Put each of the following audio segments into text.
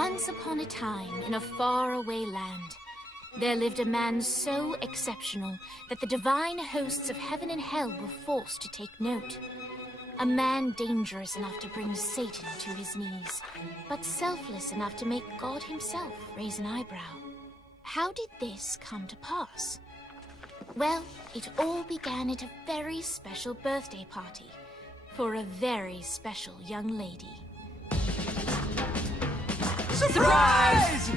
Once upon a time, in a faraway land, there lived a man so exceptional that the divine hosts of heaven and hell were forced to take note. A man dangerous enough to bring Satan to his knees, but selfless enough to make God himself raise an eyebrow. How did this come to pass? Well, it all began at a very special birthday party for a very special young lady. Surprise!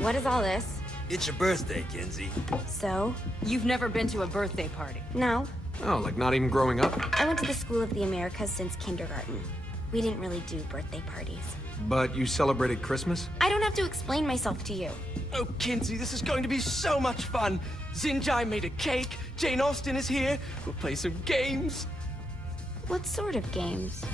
What is all this? It's your birthday, Kinsey. So? You've never been to a birthday party. No. Oh, like not even growing up? I went to the School of the Americas since kindergarten. We didn't really do birthday parties. But you celebrated Christmas? I don't have to explain myself to you. Oh, Kinsey, this is going to be so much fun. Xinjai made a cake, Jane Austen is here, we'll play some games. What sort of games?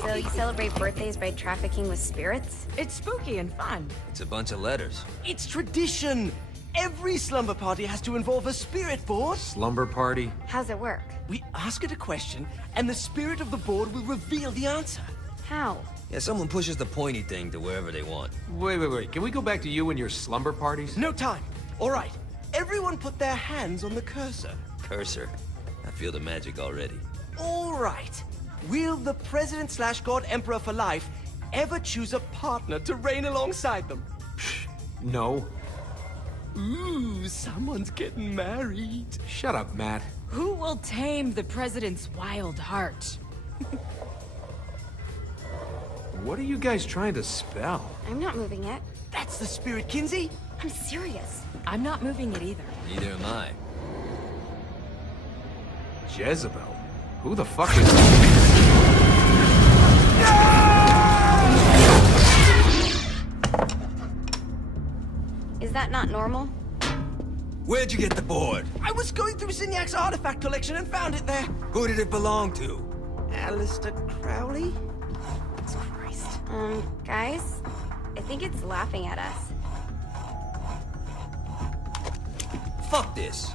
So you celebrate birthdays by trafficking with spirits? It's spooky and fun. It's a bunch of letters. It's tradition. Every slumber party has to involve a spirit board. Slumber party? How's it work? We ask it a question, and the spirit of the board will reveal the answer. How? Yeah, someone pushes the pointy thing to wherever they want. Wait. Can we go back to you and your slumber parties? No time. All right. Everyone put their hands on the cursor. Cursor. I feel the magic already. All right. Will the President/God Emperor for life ever choose a partner to reign alongside them? No. Ooh, someone's getting married. Shut up, Matt. Who will tame the president's wild heart? What are you guys trying to spell? I'm not moving it. That's the spirit, Kinsey. I'm serious. I'm not moving it either. Neither am I. Jezebel? Who the fuck is... Is that not normal? Where'd you get the board? I was going through Signac's artifact collection and found it there. Who did it belong to? Alistair Crowley? Christ. Guys? I think it's laughing at us. Fuck this.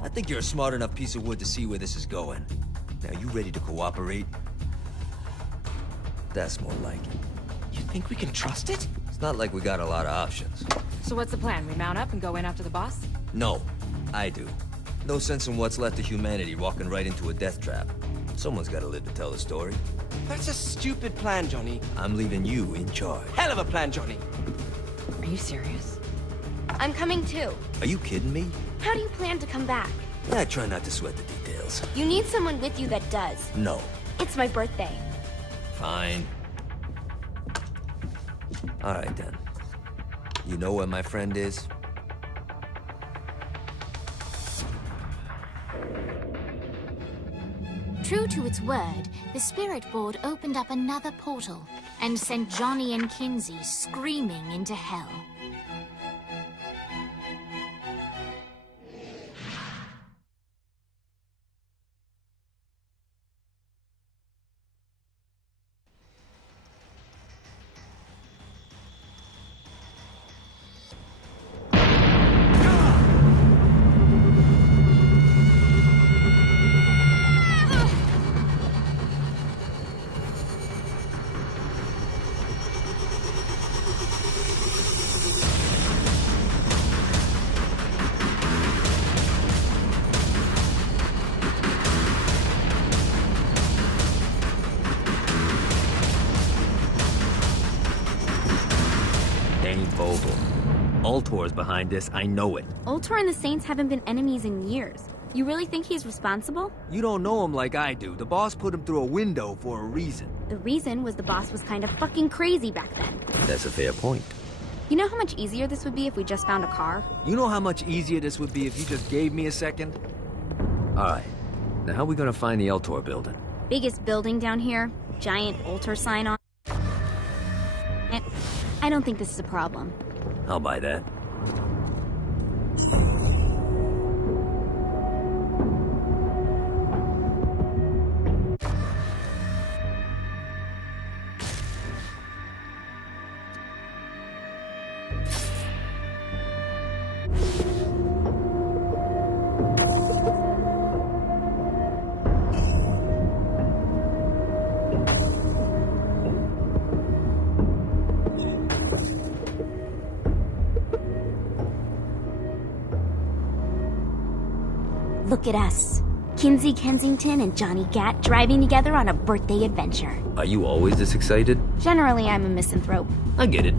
I think you're a smart enough piece of wood to see where this is going. Now, you ready to cooperate? That's more like it. You think we can trust it? It's not like we got a lot of options. So what's the plan? We mount up and go in after the boss? No, I do. No sense in what's left of humanity walking right into a death trap. Someone's gotta live to tell the story. That's a stupid plan, Johnny. I'm leaving you in charge. Hell of a plan, Johnny. Are you serious? I'm coming too. Are you kidding me? How do you plan to come back? Yeah, I try not to sweat the details. You need someone with you that does. No. It's my birthday. Fine. Alright then. You know where my friend is? True to its word, the spirit board opened up another portal and sent Johnny and Kinsey screaming into hell. Dane Vogel. Ultor's behind this, I know it. Ultor and the Saints haven't been enemies in years. You really think he's responsible? You don't know him like I do. The boss put him through a window for a reason. The reason was the boss was kind of fucking crazy back then. That's a fair point. You know how much easier this would be if we just found a car? You know how much easier this would be if you just gave me a second? Alright. Now how are we gonna find the Ultor building? Biggest building down here, giant Ultor sign on. And I don't think this is a problem. I'll buy that. Look at us. Kinsey Kensington and Johnny Gat driving together on a birthday adventure. Are you always this excited? Generally, I'm a misanthrope. I get it.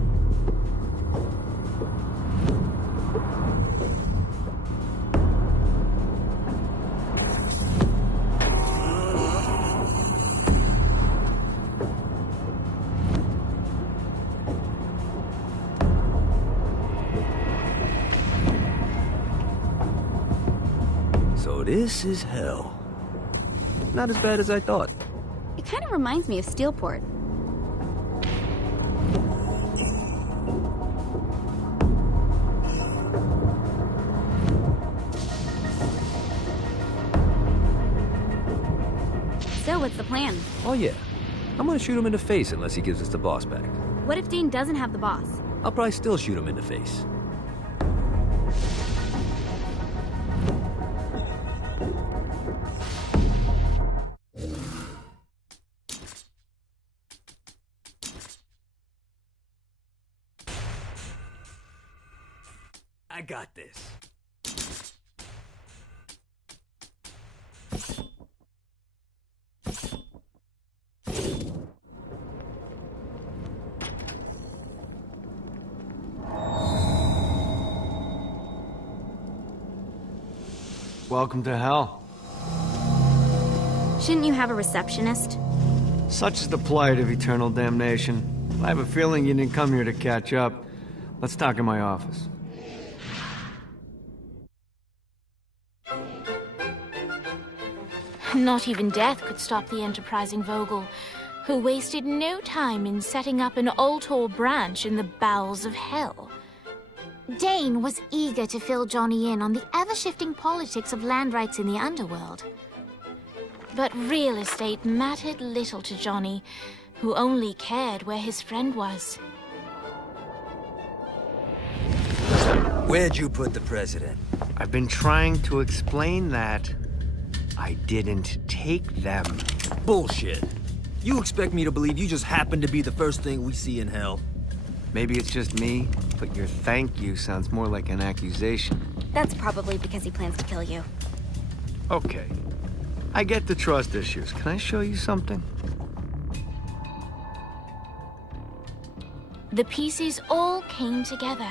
So this is hell. Not as bad as I thought. It kind of reminds me of Steelport. So, what's the plan? Oh yeah. I'm gonna shoot him in the face unless he gives us the boss back. What if Dane doesn't have the boss? I'll probably still shoot him in the face. I got this. Welcome to hell. Shouldn't you have a receptionist? Such is the plight of eternal damnation. I have a feeling you didn't come here to catch up. Let's talk in my office. Not even death could stop the enterprising Vogel, who wasted no time in setting up an Ultor branch in the bowels of hell. Dane was eager to fill Johnny in on the ever-shifting politics of land rights in the underworld. But real estate mattered little to Johnny, who only cared where his friend was. Where'd you put the president? I've been trying to explain that. I didn't take them. Bullshit. You expect me to believe you just happened to be the first thing we see in hell? Maybe it's just me, but your thank you sounds more like an accusation. That's probably because he plans to kill you. Okay. I get the trust issues. Can I show you something? The pieces all came together.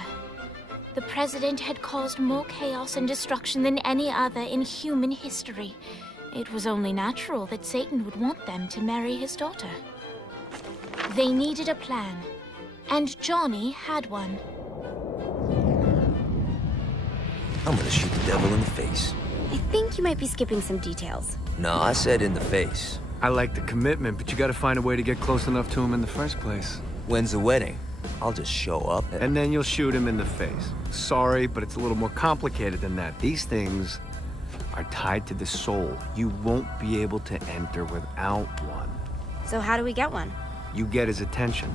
The president had caused more chaos and destruction than any other in human history. It was only natural that Satan would want them to marry his daughter. They needed a plan, and Johnny had one. I'm gonna shoot the devil in the face. I think you might be skipping some details. No, I said in the face. I like the commitment, but you gotta find a way to get close enough to him in the first place. When's the wedding? I'll just show up And then you'll shoot him in the face. Sorry, but it's a little more complicated than that. These things are tied to the soul. You won't be able to enter without one. So how do we get one? You get his attention.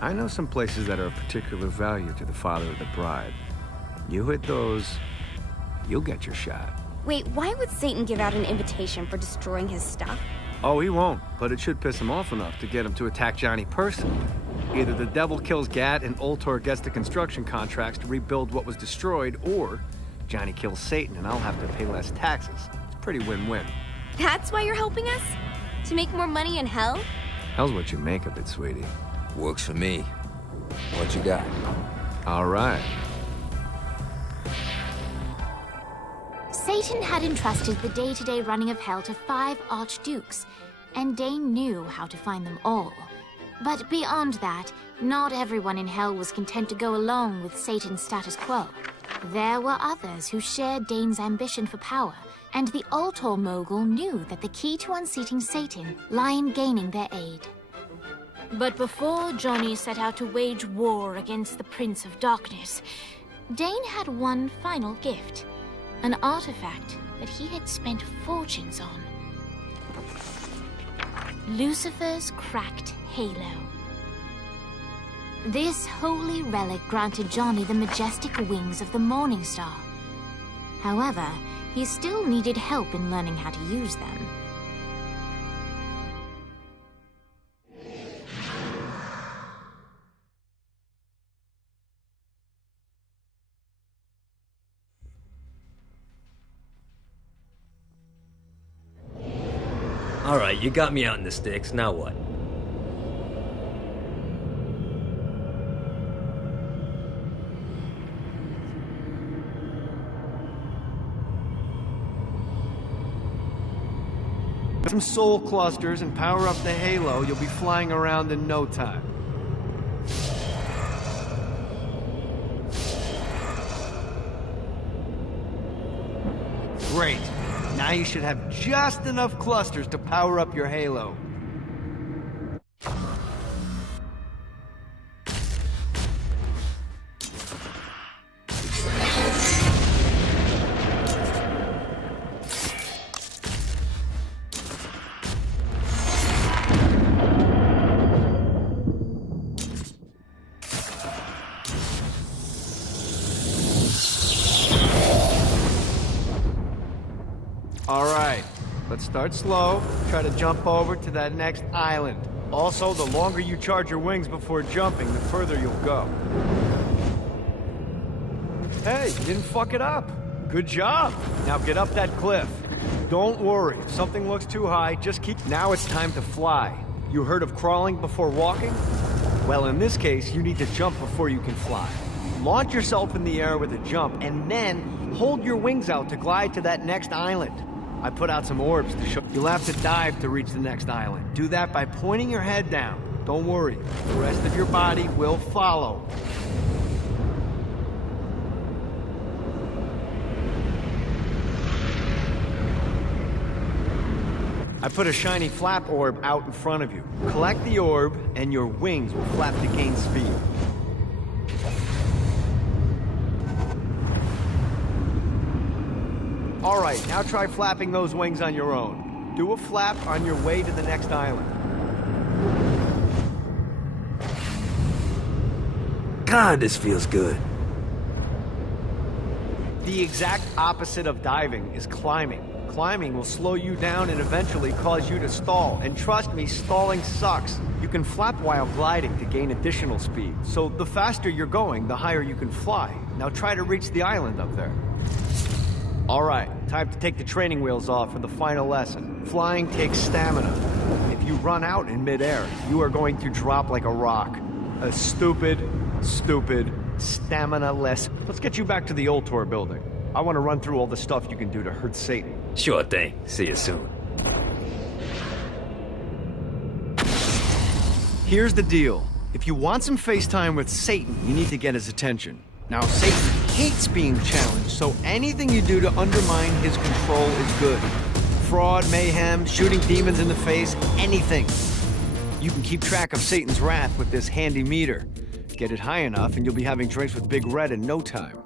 I know some places that are of particular value to the father of the bride. You hit those, you'll get your shot. Wait, why would Satan give out an invitation for destroying his stuff? Oh, he won't, but it should piss him off enough to get him to attack Johnny personally. Either the devil kills Gat and Ultor gets the construction contracts to rebuild what was destroyed, or Johnny kills Satan and I'll have to pay less taxes. It's pretty win-win. That's why you're helping us? To make more money in hell? Hell's what you make of it, sweetie. Works for me. What you got? All right. Satan had entrusted the day-to-day running of hell to 5 archdukes, and Dane knew how to find them all. But beyond that, not everyone in hell was content to go along with Satan's status quo. There were others who shared Dane's ambition for power, and the Ultor mogul knew that the key to unseating Satan lay in gaining their aid. But before Johnny set out to wage war against the Prince of Darkness, Dane had one final gift. An artifact that he had spent fortunes on. Lucifer's cracked halo. This holy relic granted Johnny the majestic wings of the Morning Star. However, he still needed help in learning how to use them. Alright, you got me out in the sticks, now what? Some soul clusters and power up the halo, you'll be flying around in no time. Great. Now you should have just enough clusters to power up your halo. Alright, let's start slow. Try to jump over to that next island. Also, the longer you charge your wings before jumping, the further you'll go. Hey, you didn't fuck it up. Good job. Now get up that cliff. Don't worry, if something looks too high, just keep... Now it's time to fly. You heard of crawling before walking? Well, in this case, you need to jump before you can fly. Launch yourself in the air with a jump, and then hold your wings out to glide to that next island. I put out some orbs to show... You'll have to dive to reach the next island. Do that by pointing your head down. Don't worry, the rest of your body will follow. I put a shiny flap orb out in front of you. Collect the orb, and your wings will flap to gain speed. All right, now try flapping those wings on your own. Do a flap on your way to the next island. God, this feels good. The exact opposite of diving is climbing. Climbing will slow you down and eventually cause you to stall. And trust me, stalling sucks. You can flap while gliding to gain additional speed. So the faster you're going, the higher you can fly. Now try to reach the island up there. All right, time to take the training wheels off for the final lesson. Flying takes stamina. If you run out in midair, you are going to drop like a rock. A stupid, stamina-less... Let's get you back to the Ultor building. I want to run through all the stuff you can do to hurt Satan. Sure thing. See you soon. Here's the deal. If you want some FaceTime with Satan, you need to get his attention. Now, Satan hates being challenged, so anything you do to undermine his control is good. Fraud, mayhem, shooting demons in the face, anything. You can keep track of Satan's wrath with this handy meter. Get it high enough and you'll be having drinks with Big Red in no time.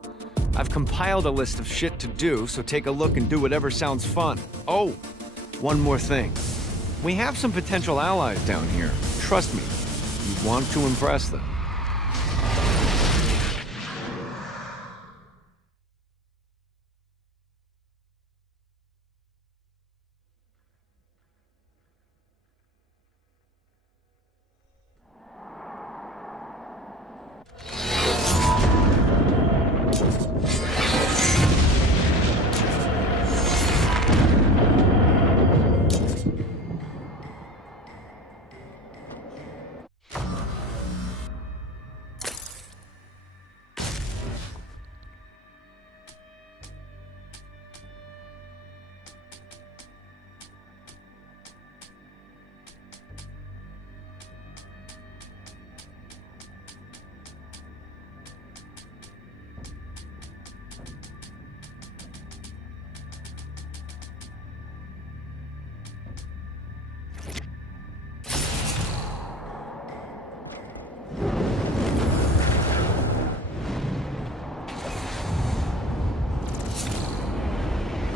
I've compiled a list of shit to do, so take a look and do whatever sounds fun. Oh, one more thing. We have some potential allies down here. Trust me, you want to impress them.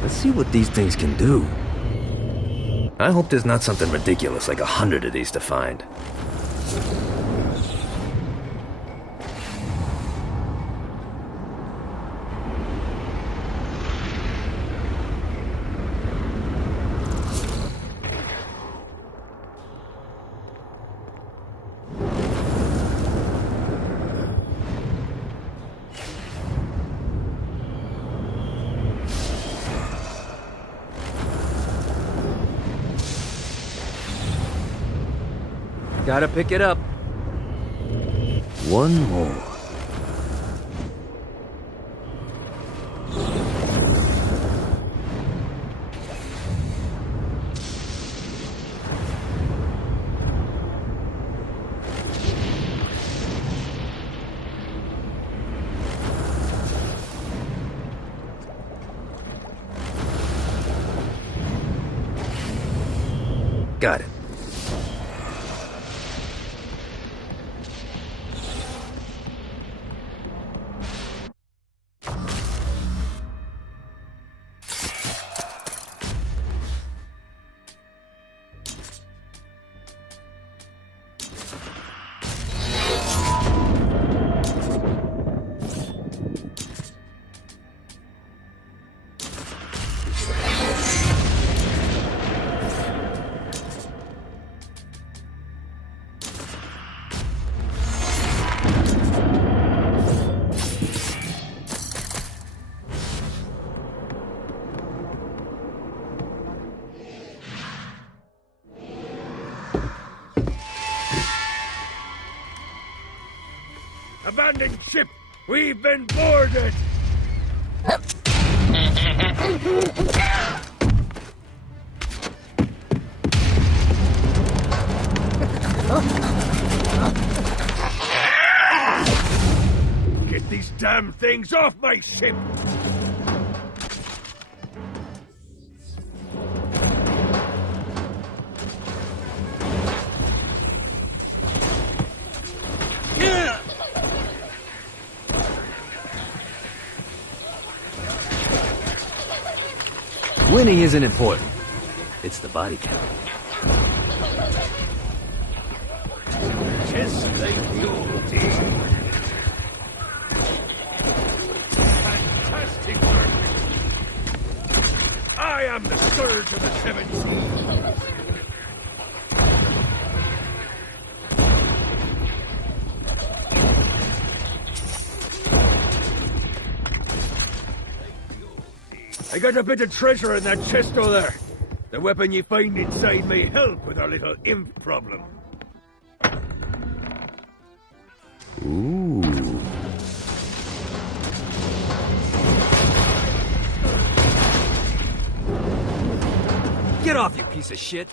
Let's see what these things can do. I hope there's not something ridiculous like 100 of these to find. Gotta pick it up. One more. Got it. Abandoned ship! We've been boarded! Get these damn things off my ship! Winning isn't important. It's the body count. Just like the old days. Fantastic work! I am the Scourge of the Seven Seas. I got a bit of treasure in that chest over there. The weapon you find inside may help with our little imp problem. Ooh. Get off, you piece of shit!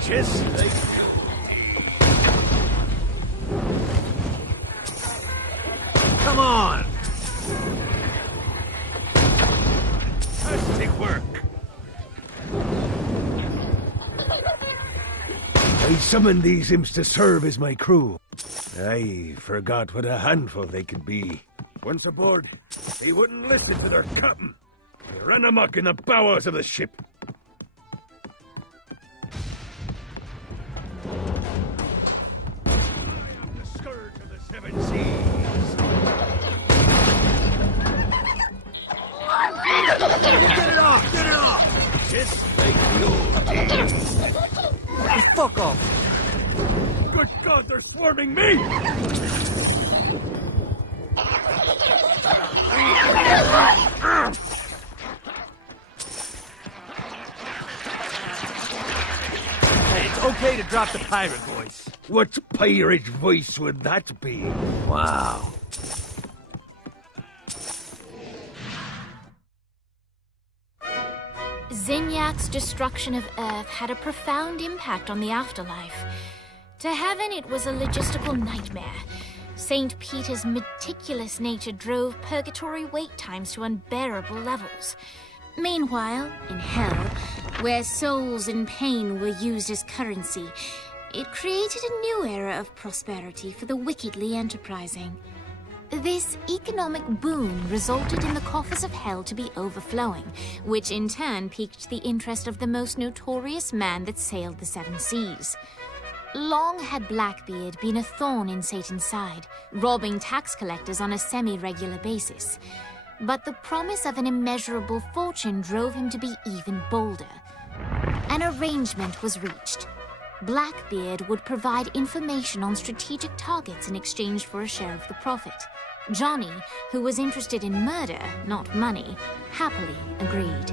Just like... Come on! Fantastic work! I summoned these imps to serve as my crew. I forgot what a handful they could be. Once aboard, they wouldn't listen to their captain. They ran amok in the bowels of the ship. Seven Seas. Get it off! Get it off! Just like the old days. Fuck off! Good God, they're swarming me! Hey, it's okay to drop the pirate voice. What pirate voice would that be? Wow. Zinyak's destruction of Earth had a profound impact on the afterlife. To heaven, it was a logistical nightmare. St. Peter's meticulous nature drove purgatory wait times to unbearable levels. Meanwhile, in hell, where souls in pain were used as currency, it created a new era of prosperity for the wickedly enterprising. This economic boom resulted in the coffers of hell to be overflowing, which in turn piqued the interest of the most notorious man that sailed the seven seas. Long had Blackbeard been a thorn in Satan's side, robbing tax collectors on a semi-regular basis. But the promise of an immeasurable fortune drove him to be even bolder. An arrangement was reached. Blackbeard would provide information on strategic targets in exchange for a share of the profit. Johnny, who was interested in murder, not money, happily agreed.